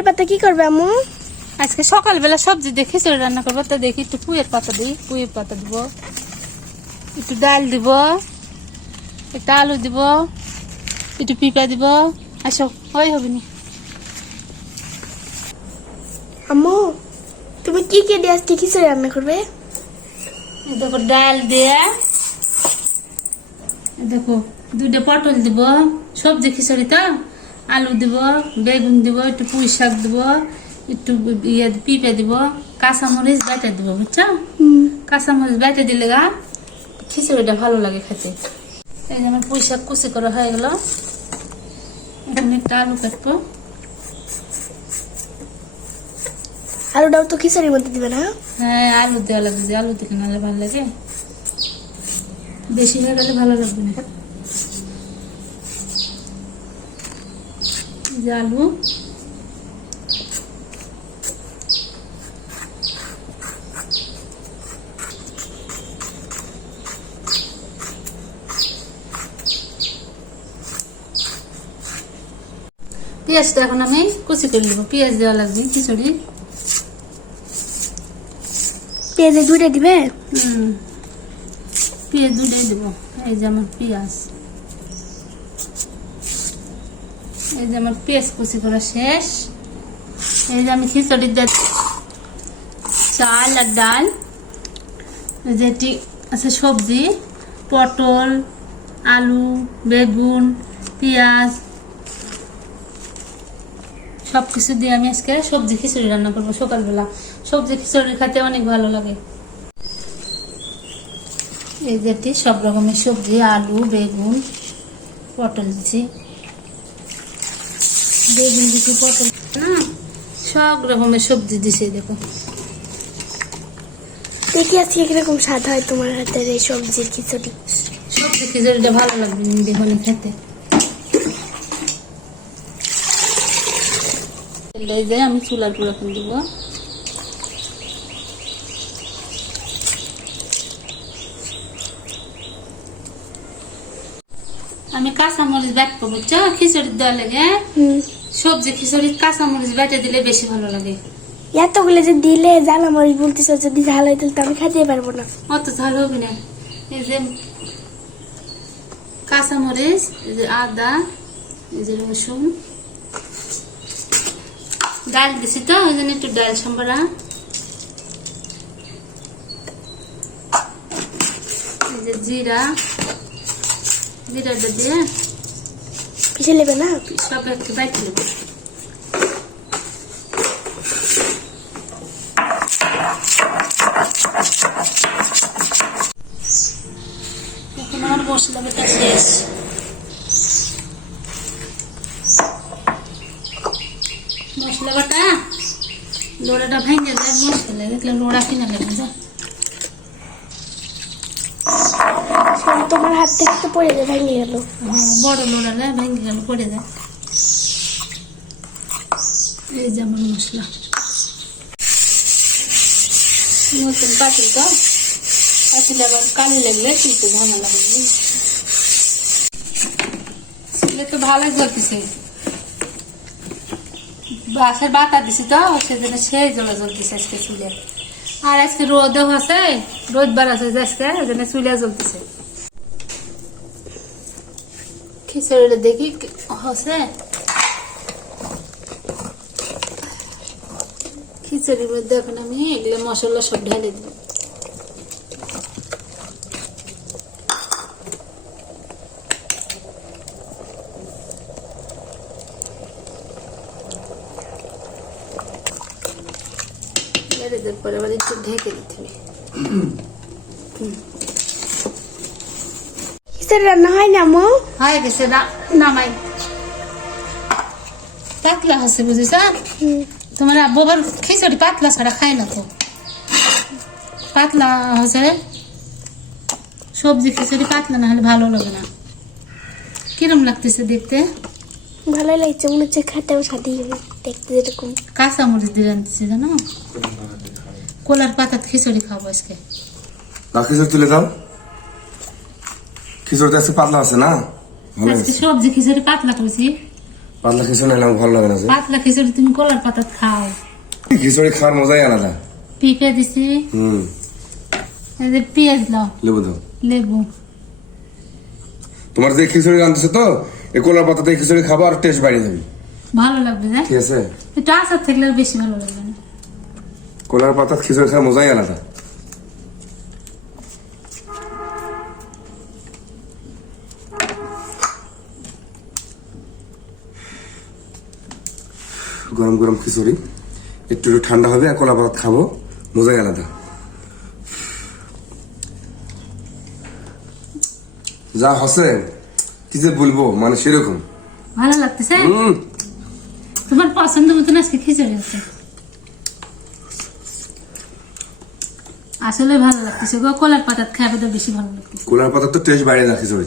এর পাতা কি করবে আম্মু? আজকে সকালবেলা সবজি দিয়ে খিচুড়ি রান্না করব তো দেখি একটু পুয়ের পাতা দিই পুয়ের পাতা দিব একটু ডাল দিব একটু আলু দিব একটু পিপা দিব আসো ওই হবে নি। আম্মু তুমি কি কি দিয়ে আজকে খিচুড়ি রান্না করবে? দেখো ডাল দিয়ে দেখো দুইটা পটল দিব সবজি খিচুড়ি তো। আলু দিব বেগুন দিব একটু পুঁই শাক দিব একটু ইয়ে পিঁপে দিব কাঁচামরিচ বেটে দিব বুঝছ? কাঁচামরিচ বেটে দিলে গা খিচুড়িটা ভালো লাগে খেতে। এই যে আমার পুঁই শাক কুচি করা হয়ে গেল। এখন একটা আলু কাটবো। আলুটাও তো খিচুড়ির মধ্যে দিবে না? হ্যাঁ আলু দেওয়া লাগবে যে আলু দিকে নাহলে ভালো লাগে। বেশি হয়ে গেলে ভালো লাগবে না। যে আলু পেঁয়াজটা এখন আমি কুচি করে নেব। পেঁয়াজ দেওয়া লাগবে খিচুড়ি। পেঁয়াজে দুইটা দিবে? হুম। পেঁয়াজ দুটাই দেবো এই যে আমার পেঁয়াজ। এই যে আমার পেঁয়াজ কুচি করা শেষ। এই যে আমি খিচুড়ির চাল আর ডাল। যেটি আছে সবজি, পটল, আলু, বেগুন, পেঁয়াজ। সব কিছু দিয়ে আমি আজকে সবজি খিচুড়ি রান্না করব সকালবেলা। সবজি খিচুড়ি খেতে অনেক ভালো লাগে। এই যেটি সব রকমের সবজি, আলু, বেগুন, পটল দিছি বেগুন দিছি পটল। সব রকমের সবজি দিছে দেখো। দেখি আজকে কীরকম স্বাদ হয় তোমার হাতের এই সবজির খিচুড়ি। সবজি খিচুড়িটা ভালো লাগবে দেখুন খেতে। এই যে আমি চুলার পুরো এখন দিব। আমি কাঁচামরিচ বাটবো বুঝছ? খিচুড়ি দেওয়া লাগে। হুম। সবজি খিচুড়ি কাঁচামরিচ বেটে দিলে বেশি ভালো লাগে। এতগুলো যে দিলে জ্বালা মরিচ বলতেছো যদি ঝাল হয় তাহলে তো আমি খেতে পারব না। অত ঝাল হবে না। এই যে কাঁচামরিচ এই যে আদা এই যে রসুন। ডাল দিছি তো ওই জন্য একটু ডাল সম্বরা এই যে জিরা জিরাটা দিয়ে পিছিয়ে নেবে না? সব একটু নেব মশলা বাটা, লোড়াটা ভেঙে দেয় মশলা দেখলে লোড়া কিনা লাগবে যা। তোমার হাত থেকে তো পড়ে যায় ভেঙে গেল। বড় লোড়ালে ভেঙে গেল পড়ে যায়। এই যে আমার মশলা। নতুন পাতিল তো। পাতিলে আবার কালি লাগলে কিন্তু ভালো লাগবে। ছেলে তো ভালোই জ্বলতেছে। বাসায় বাতা দিছি তো সেজন্য সেই জ্বলা জ্বলতেছে আজকে চুলে। আর আজকে রোদও আছে রোদ বার আছে আজকে ওই জন্য চুলে জ্বলতেছে। খিচুড়িটা দেখি। হসে? খিচুড়ির মধ্যে এখন আমি এগুলো মশলা সব ঢেলে আবার ঢেকে দিতে হবে। খিচুড়ি রান্না হয় না আম্মু হয়ে গেছে নামাই পাতলা হচ্ছে বুঝিস হুম। তোমার বাবার খিচুড়ি পাতলা ছাড়া খায় না তো পাতলা হচ্ছে সবজি খিচুড়ি পাতলা না হলে ভালো লাগে না কিরম লাগতেছে দেখতে ভালোই লাগছে মনে হচ্ছে খাটেও সাথে দেখতে যেরকম কাঁচা মরিচ দিয়ে রাঁধতেছি জানো কলার পাতাত খিচুড়ি খাব আজকে না খিচুড়ি তুলে দাও খিচুড়িটা আজকে পাতলা আছে না? ভালো আজকে সবজি খিচুড়ি পাতলা করেছি। পাতলা খিচুড়ি নিলাম ভালো লাগে না পাতলা খিচুড়ি তুমি কলার পাতা খাও। খিচুড়ি খাওয়ার মজাই আলাদা। পিঁপে দিছি। হুম। এই পেঁয়াজ দাও। লেবু দাও। লেবু। তোমার যে খিচুড়ি রাঁধতেছে তো এই কলার পাতা দিয়ে খিচুড়ি খাব আর টেস্ট বাড়িয়ে যাবে ভালো লাগবে না ঠিক আছে। একটু আচার থাকলে বেশি ভালো লাগবে কলার পাতা খিচুড়ি খাওয়ার মজাই আলাদা। গরম গরম খিচুড়ি। একটু একটু ঠান্ডা হবে আর কলা পাতা খাব। মজাই আলাদা। যা হসে কি যে বলব মানে সেরকম। ভালো লাগতেছে? তোমার পছন্দ মতন আজকে খিচুড়ি আছে আসলে ভালো লাগতেছে গো কলার পাতা খাবে তো বেশি ভালো লাগতেছে। কলার পাতা তো টেস্ট বাইরে না খিচুড়ি